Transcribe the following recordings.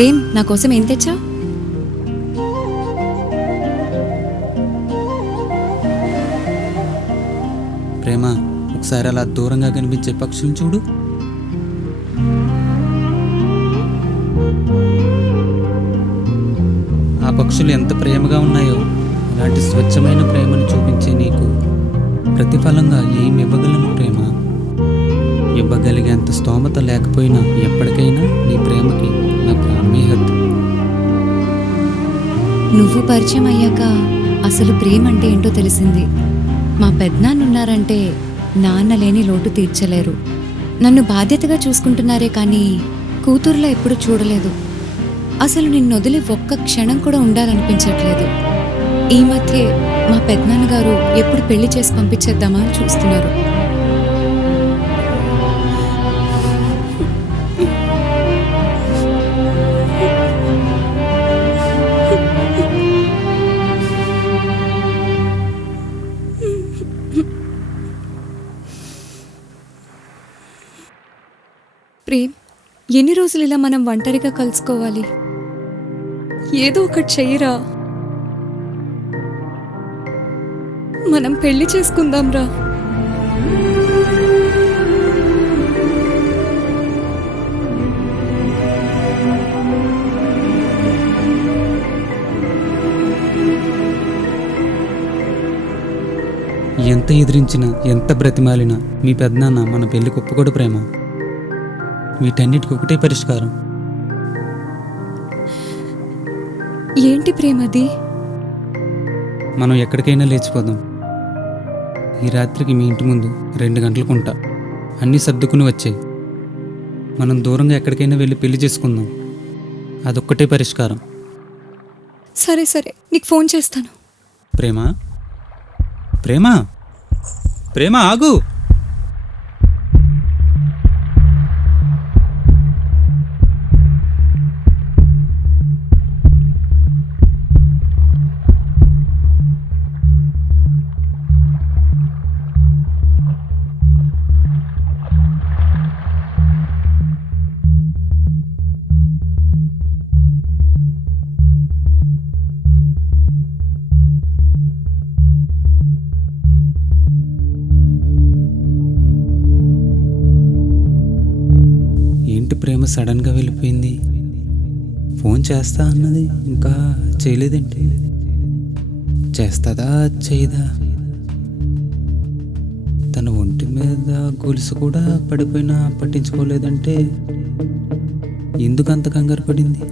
ప్రేమ్, నా కోసం ఏం తెచ్చా? ప్రేమ, ఒకసారి అలా దూరంగా కనిపించే పక్షులను చూడు. ఆ పక్షులు ఎంత ప్రేమగా ఉన్నాయో. ఇలాంటి స్వచ్ఛమైన ప్రేమను చూపించే నీకు ప్రతిఫలంగా ఏమి ఇవ్వగలను ప్రేమ? ఇవ్వగలిగేంత స్తోమత లేకపోయినా ఎప్పటికైనా నీ ప్రేమకి నా ప్రాణమే హద్దు. నువ్వు పరిచయం అయ్యాక అసలు ప్రేమ అంటే ఏంటో తెలిసింది. మా పెద్దనాన్నున్నారంటే నాన్న లేని లోటు తీర్చలేరు. నన్ను బాధ్యతగా చూసుకుంటున్నారే కానీ కూతురులో ఎప్పుడు చూడలేదు. అసలు నిన్ను వదిలి ఒక్క క్షణం కూడా ఉండాలనిపించట్లేదు. ఈ మధ్య మా పెద్దనాన్నగారు ఎప్పుడు పెళ్లి చేసి పంపించేద్దామా అని చూస్తున్నారు. ప్రేమ్, ఎన్ని రోజులు ఇలా మనం ఒంటరిగా కలుసుకోవాలి? ఏదో ఒకటి చెయ్యరా. మనం పెళ్లి చేసుకుందాంరా. ఎంత ఎదిరించినా ఎంత బ్రతిమాలినా మీ పెద్దనాన్న మన పెళ్లికి ఒప్పుకోడు ప్రేమ. వీటన్నిటికి ఒకటే పరిష్కారం. ఏంటి ప్రేమది? మనం ఎక్కడికైనా లేచిపోదాం. ఈ రాత్రికి మీ ఇంటి ముందు 2 గంటలకు ఉంటా. అన్నీ సర్దుకుని వచ్చాయి. మనం దూరంగా ఎక్కడికైనా వెళ్ళి పెళ్లి చేసుకుందాం. అదొక్కటే పరిష్కారం. సరే సరే, నీకు ఫోన్ చేస్తాను. ప్రేమ, ప్రేమ, ప్రేమ ఆగు. ఏంటి ప్రేమ సడన్గా వెళ్ళిపోయింది? ఫోన్ చేస్తా అన్నది ఇంకా చేయలేదేంటి? చేస్తుందా చేయదా? తన ఒంటి మీద గొలుసు కూడా పడిపోయినా పట్టించుకోలేదంటే ఎందుకు అంత కంగారు పడింది?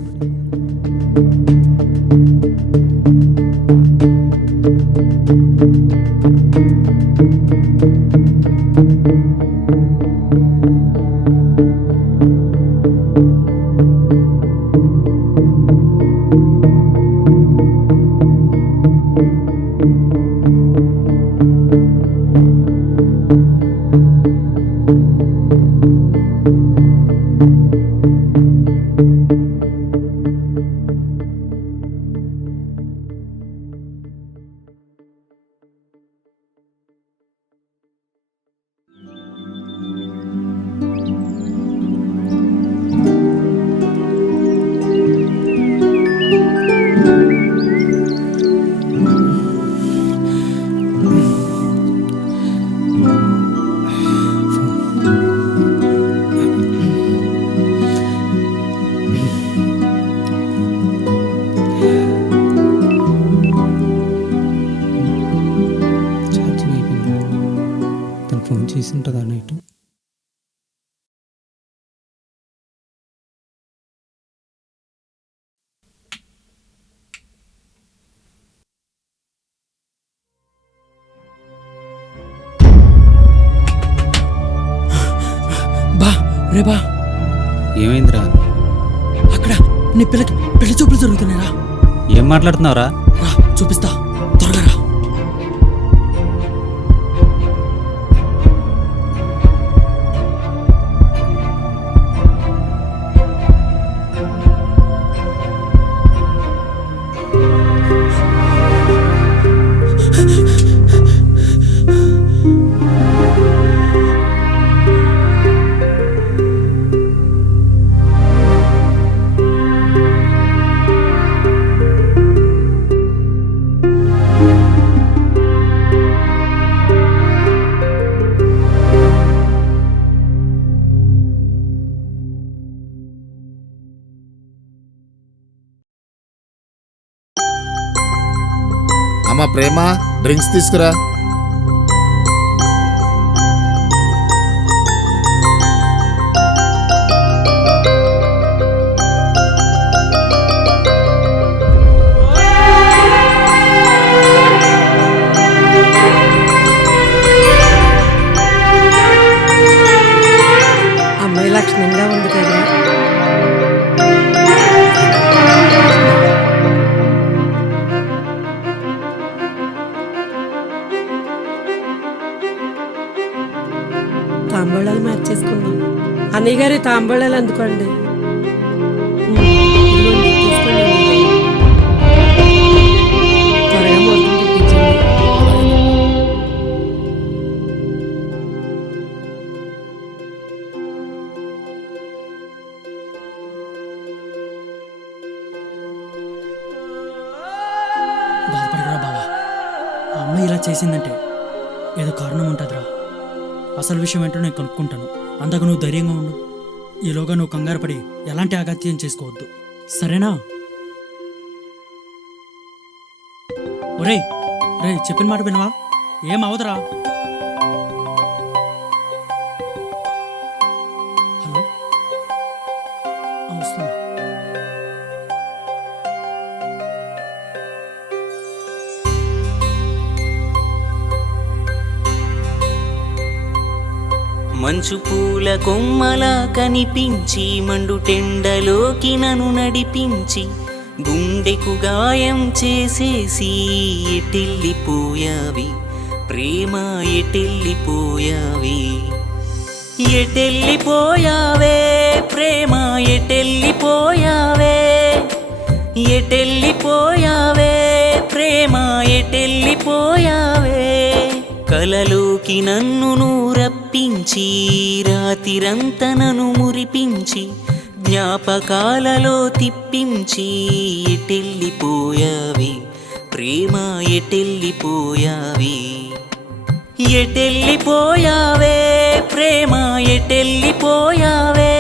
ఫోన్ చేసి ఉంటుందా నైట్? బా రే బా. ఏమైందిరా? అక్కడ నీ పిల్లకి పెళ్లి చూపులు జరుగుతున్నాయిరా. ఏం మాట్లాడుతున్నావురా? రా చూపిస్తా, త్వరగా రా. అమ్మా ప్రేమ, డ్రింక్స్ తీసుకురా. అమ్మాయి లక్షణంగా ఉంది కదా. తాంబూలాలు మార్చేసుకుందాం. అన్నయ్య గారి తాంబూలాలు అందుకోండి. ఇదిగోండి, తీసుకోండి అన్నయ్య గారు. త్వరగా మొత్తం పెట్టించండి. బాధపడరా బావా, ఆ అమ్మాయి ఇలా చేసిందంటే ఏదో కారణం ఉంటుందిరా. అసలు విషయం ఏంటో నేను కనుక్కుంటాను. అందాక నువ్వు ధైర్యంగా ఉండు. ఈలోగా నువ్వు కంగారు పడి ఎలాంటి ఆఘాత్యం చేసుకోవద్దు, సరేనా? ఒరేయ్ రే, చెప్పిన మాట వినవా? ఏం అవదురా. హలో, వస్తున్నా. మంచు పూల కొమ్మలా కనిపించి మండుటెండలోకి నన్ను నడిపించి గుండెకు గాయం చేసేసి ఎటెళ్ళిపోయావి ప్రేమ, ఎటెళ్ళిపోయావి, ఎటెళ్ళిపోయావే ప్రేమ, ఎటెళ్ళిపోయావే, ఎటెళ్ళిపోయావే ప్రేమ, ఎటెళ్ళిపోయావే. కలలోకి నన్ను రప్పించి రాతిరంతా నన్ను మురిపించి జ్ఞాపకాలలో తిప్పించి ఎటెళ్ళిపోయావి ప్రేమ, ఎటెళ్ళిపోయావి, ఎటెళ్ళిపోయావే ప్రేమ, ఎటెళ్ళిపోయావే,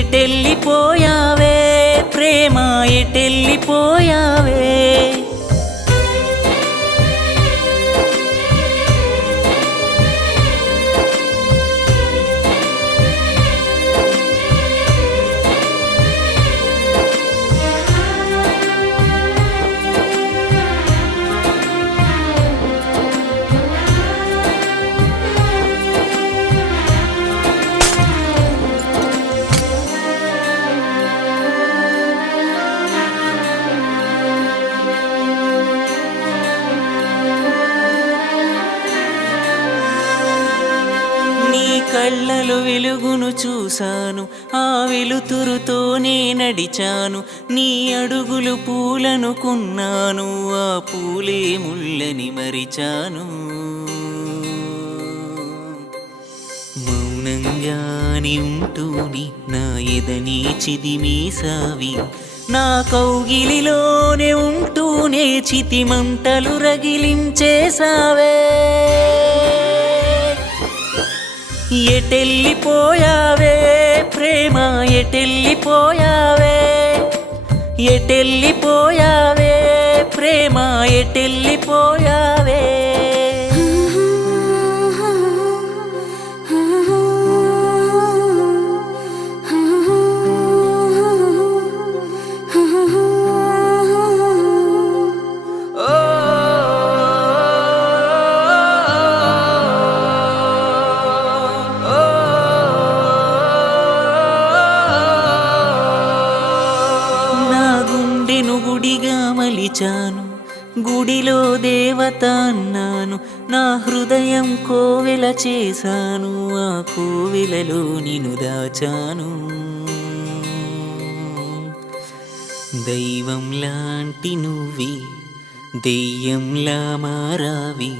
ఎటెళ్ళిపోయావే ప్రేమ, ఎటెళ్ళిపోయావే. కళ్ళలో వెలుగును చూశాను, ఆ వెలుతురుతోనే నడిచాను, నీ అడుగులు పూలనుకున్నాను, ఆ పూలే ముళ్ళని మరిచాను. మౌనంగాని ఉంటూని నా ఎదని చిదిమేసావి, నా కౌగిలిలోనే ఉంటూనే చితిమంటలు రగిలించేసావే. ఎటెళ్ళిపోయావే ప్రేమ, ఎటెళ్ళిపోయావే, ఎటెళ్ళిపోయావే ప్రేమ, ఎటెళ్ళిపోయావే. గుడిగా మలిచాను, గుడిలో దేవత అన్నాను, నా హృదయం కోవెల చేశాను, ఆ కోవెలలో నిన్ను దాచాను. దైవం లాంటి నువ్వే దెయ్యంలా మారావి,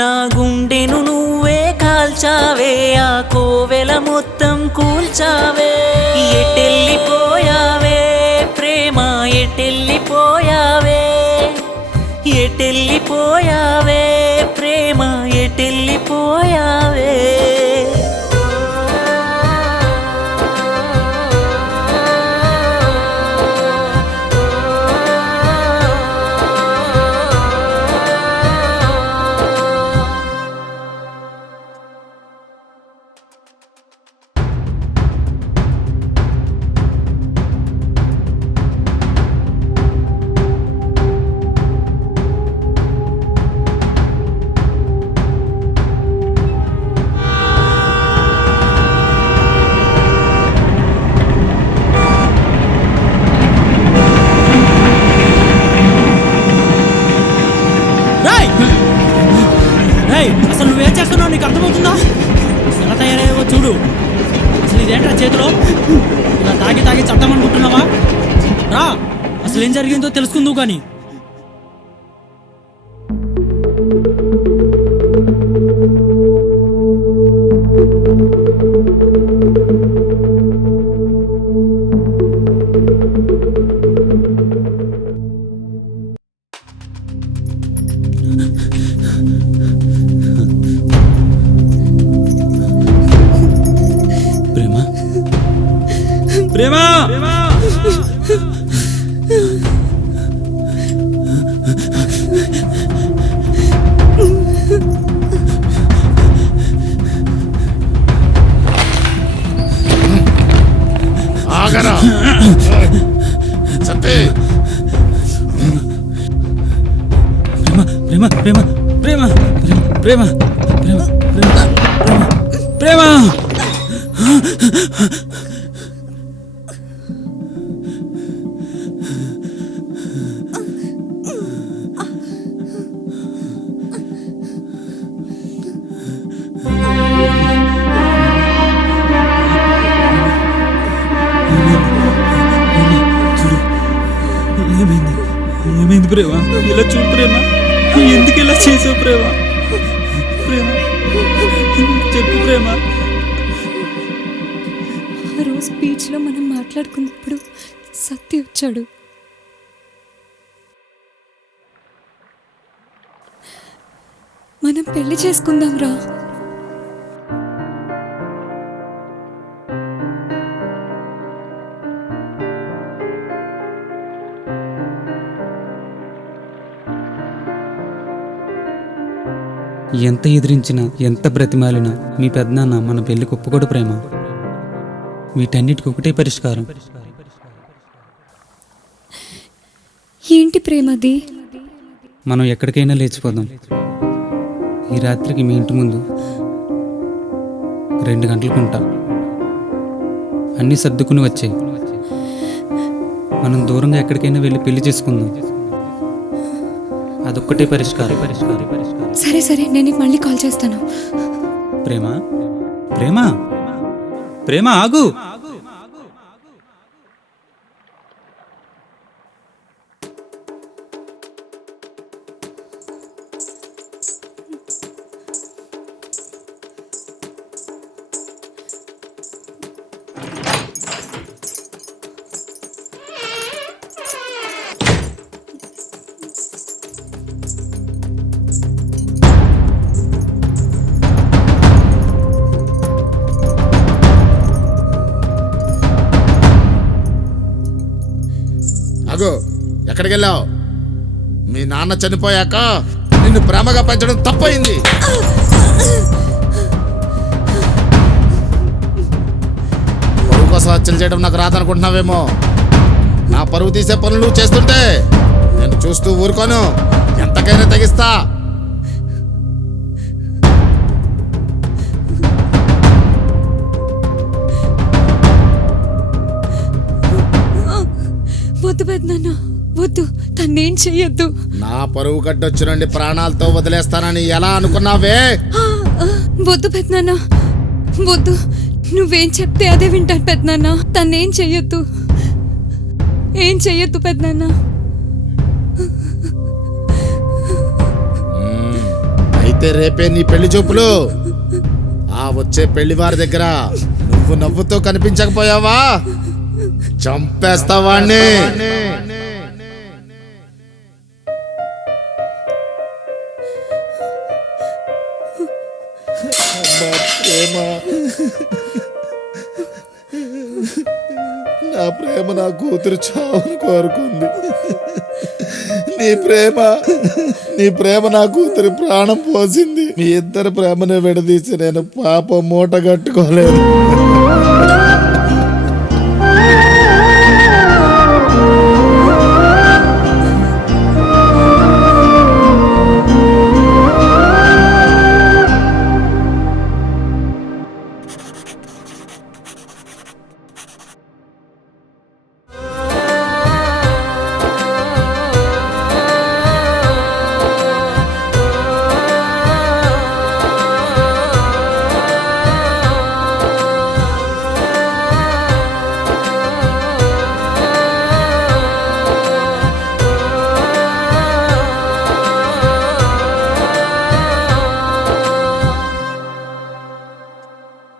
నా గుండెను నువ్వే కాల్చావే, ఆ కోవెల మొత్తం కూల్చావే. ఎటెళ్ళిపోయావే ప్రేమ, ఎటెళ్ళిపోయావే, ఎటెళ్ళిపోయావే ప్రేమ, ఎటెళ్ళిపోయావే. చూడు. అసలు ఇదేంట్రా చేతిలో? ఇలా తాగి తాగి చట్టం అనుకుంటున్నావా? రా, అసలు ఏం జరిగిందో తెలుసుకుందువు కానీ. ప్రేమ ప్రేమ ఆగరా సత్తే. ప్రేమ ప్రేమ ప్రేమ ప్రేమ ప్రేమ ప్రేమ ప్రేమ చూడు, ఏమైంది ప్రేమ? ఇలా చూడు ప్రేమ, ఎందుకు ఇలా చేసావు ప్రేమ? ప్రేమ చెప్పు ప్రేమ. ఆ రోజు బీచ్లో మనం మాట్లాడుకున్నప్పుడు సత్య వచ్చాడు. మనం పెళ్లి చేసుకుందాం రా. ఎంత ఎదిరించినా ఎంత బ్రతిమాలినా మీ పెద్దనాన్న మన పెళ్లికి ఒప్పుకోడు ప్రేమ. వీటన్నిటికి ఒకటే పరిష్కారం. ఏంటి ప్రేమది? మనం ఎక్కడికైనా లేచిపోదాం. ఈ రాత్రికి మీ ఇంటి ముందు 2 గంటలకు ఉంటా. అన్నీ సర్దుకుని వచ్చాయి. మనం దూరంగా ఎక్కడికైనా వెళ్ళి పెళ్లి చేసుకుందాం. అదొక్కటే పరిష్కారం. సరే సరే, నేను నీకు మళ్ళీ కాల్ చేస్తాను. ప్రేమ ప్రేమ ప్రేమ ఆగు. అగో, ఎక్కడికి వెళ్ళావు? మీ నాన్న చనిపోయాక నిన్ను ప్రేమగా పెంచడం తప్పయింది. పరువు కోసం హత్యలు చేయడం నాకు రాదనుకుంటున్నావేమో. నా పరువు తీసే పనులు చేస్తుంటే నేను చూస్తూ ఊరుకోను. ఎంతకైనా తెగిస్తా. వద్దు పెద్దనాన్న, వద్దు. తన్నేం చెయ్యొద్దు. నా పరువు గడ్డొచ్చునండి ప్రాణాలతో వదిలేస్తానని ఎలా అనుకున్నావే? వద్దు పెద్దనాన్న, వద్దు. నువ్వేం చెప్తే అదే వింటాను పెద్దనాన్న. తన్నేం చెయ్యొద్దు, ఏం చెయ్యొద్దు పెద్దనాన్న. అయితే రేపే నీ పెళ్లి చూపులు. ఆ వచ్చే పెళ్లి వారి దగ్గర నువ్వు నవ్వుతో కనిపించకపోయావా, చంపేస్తావాణ్ణి. నా ప్రేమ నా కూతురు చావును కోరుకుంది. నీ ప్రేమ నా కూతురు ప్రాణం పోసింది. మీ ఇద్దరు ప్రేమను విడదీసి నేను పాపం మూట కట్టుకోలేదు.